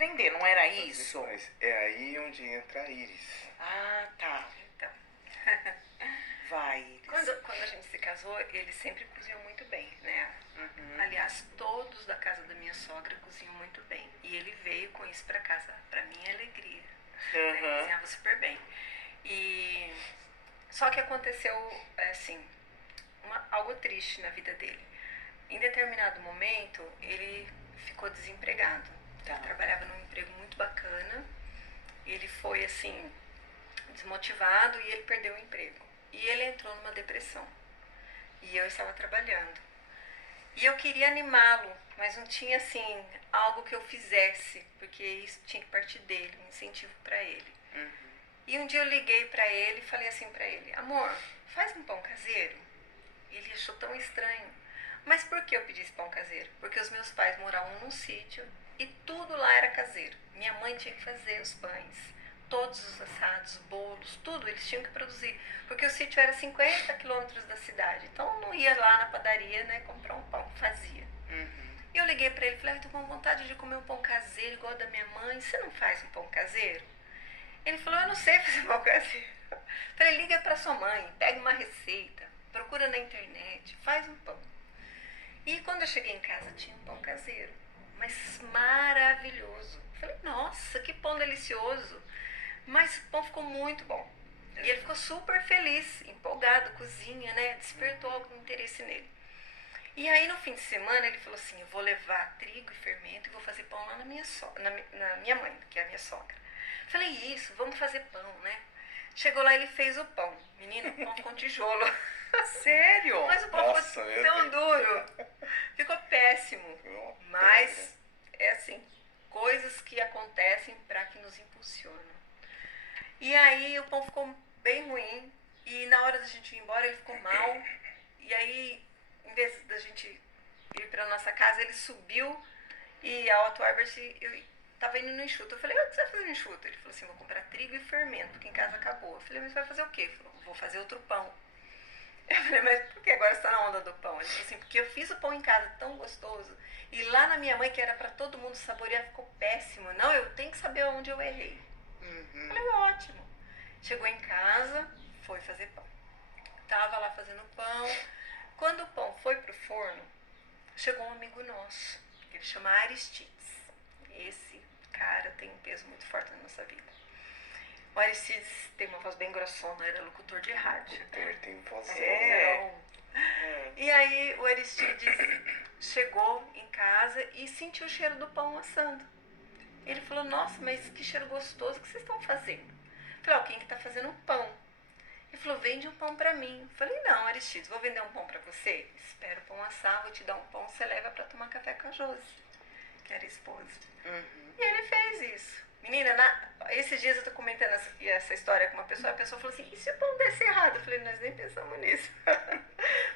vender, não era fazer isso? pães. É aí onde entra a Iris. Ah, tá. Então, Vai, Iris. quando a gente se casou, ele sempre cozinhou muito bem, né? Aliás, todos da casa da minha sogra cozinham muito bem. E ele veio com isso pra casa, pra minha alegria. Ele cozinhava super bem. E só que aconteceu, assim, algo triste na vida dele. Em determinado momento, ele ficou desempregado. Tá. Ele trabalhava num emprego muito bacana. Ele foi, assim, desmotivado e ele perdeu o emprego. E ele entrou numa depressão. E eu estava trabalhando. E eu queria animá-lo, mas não tinha, assim, algo que eu fizesse, porque isso tinha que partir dele, um incentivo para ele. E um dia eu liguei para ele e falei assim para ele: amor, faz um pão caseiro. E ele achou tão estranho. Mas por que eu pedi esse pão caseiro? Porque os meus pais moravam num sítio e tudo lá era caseiro. Minha mãe tinha que fazer os pães, todos os assados, bolos, tudo eles tinham que produzir. Porque o sítio era 50 quilômetros da cidade. Então eu não ia lá na padaria, né, comprar um pão, fazia. E eu liguei para ele e falei: eu tô com vontade de comer um pão caseiro igual da minha mãe. Você não faz um pão caseiro? Ele falou: eu não sei fazer pão caseiro. Falei: liga para sua mãe, pega uma receita, procura na internet, faz um pão. E quando eu cheguei em casa tinha um pão caseiro, mas maravilhoso. Falei: nossa, que pão delicioso. Mas o pão ficou muito bom. E ele ficou super feliz, empolgado, cozinha, né? Despertou algum interesse nele. E aí no fim de semana ele falou assim: eu vou levar trigo e fermento e vou fazer pão lá na minha mãe, que é a minha sogra. Falei: isso, vamos fazer pão, né? Chegou lá, ele fez o pão. Menino, o pão ficou um tijolo. Sério? Mas o pão Nossa, ficou meu tão Deus. duro. Ficou péssimo. Uma Mas, pedra. é assim, coisas que acontecem para que nos impulsionam. E aí o pão ficou bem ruim. E na hora da gente ir embora, ele ficou mal. E aí, em vez da gente ir para nossa casa, ele subiu. E a Otto Herbert, eu tava indo no enxuto. Eu falei: o que você vai fazer no enxuto? Ele falou assim: vou comprar trigo e fermento, porque em casa acabou. Eu falei: mas vai fazer o quê? Ele falou: vou fazer outro pão. Eu falei: mas por que agora você tá na onda do pão? Ele falou assim: porque eu fiz o pão em casa tão gostoso. E lá na minha mãe, que era para todo mundo saborear, ficou péssimo. Não, eu tenho que saber onde eu errei. Eu falei: ótimo. Chegou em casa, foi fazer pão. Tava lá fazendo pão. Quando o pão foi pro forno, chegou um amigo nosso, que ele chama Aristides. Esse cara tem um peso muito forte na nossa vida. O Aristides tem uma voz bem grossona, era locutor de rádio. Tem vozão. E aí o Aristides chegou em casa e sentiu o cheiro do pão assando. Ele falou: nossa, mas que cheiro gostoso, o que vocês estão fazendo? Eu falei: quem que tá fazendo um pão? Ele falou: vende um pão pra mim. Eu falei: não, Aristides, vou vender um pão pra você? Espera o pão assar, vou te dar um pão, você leva pra tomar café com a Josi, que era a esposa. E ele fez isso. Menina, esses dias eu tô comentando essa história com uma pessoa, a pessoa falou assim: e se o pão desse errado? Eu falei: nós nem pensamos nisso.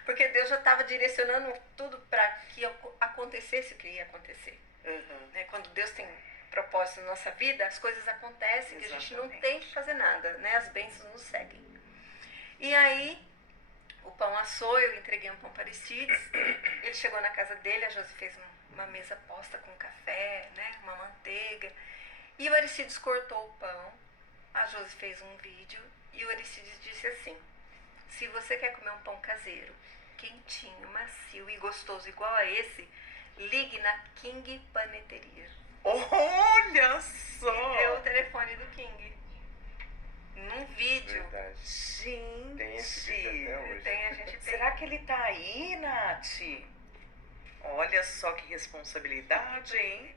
Porque Deus já estava direcionando tudo para que acontecesse o que ia acontecer. Né? Quando Deus tem propósito na nossa vida, as coisas acontecem, que a gente não tem que fazer nada, né? As bênçãos nos seguem. E aí, o pão assou, eu entreguei um pão para Aristides. Ele chegou na casa dele, a Josi fez uma mesa posta com café, né? Uma manteiga. E o Aristides cortou o pão, a Josi fez um vídeo e o Aristides disse assim: se você quer comer um pão caseiro, quentinho, macio e gostoso igual a esse, ligue na King Paneteria. Olha E só! deu o telefone do King. Num vídeo. Verdade. Gente! Tem esse vídeo até hoje. A gente tem. Será que ele tá aí, Nath? Olha só que responsabilidade, hein?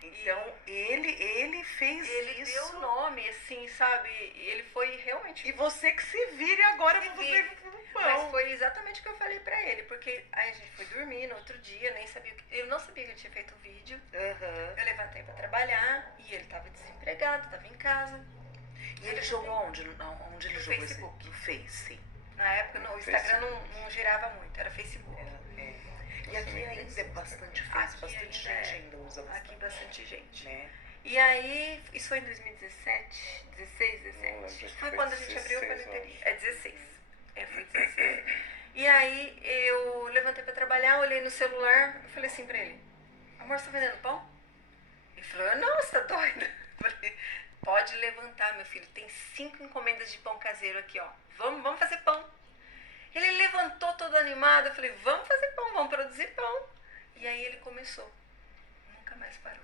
Então, ele fez Ele isso. deu o nome, assim, sabe? Ele foi realmente. E você que se vire agora pra você o Mas pão. foi exatamente o que eu falei pra ele, porque aí a gente foi dormir no outro dia, nem sabia eu não sabia que ele tinha feito o vídeo. Eu levantei pra trabalhar e ele tava desempregado, tava em casa. E ele jogou onde? Onde ele No jogou Facebook. esse? No Face. Na época o Instagram não girava muito, era Facebook. E aqui ainda é bastante Face, bastante gente ainda usa bastante. Aqui bastante gente. Né? E aí, isso foi em 2017, 16, Não lembro, 17. acho que Foi foi quando a gente abriu a 16, paneteria. É 16. Foi 16. E aí eu levantei pra trabalhar, olhei no celular e falei assim pra ele: amor, você tá vendendo pão? Ele falou, não, você tá doida? Eu falei, pode levantar, meu filho, tem 5 encomendas de pão caseiro aqui, ó. Vamos fazer pão. Ele levantou todo animado, eu falei, vamos fazer pão, vamos produzir pão. E aí ele começou, nunca mais parou.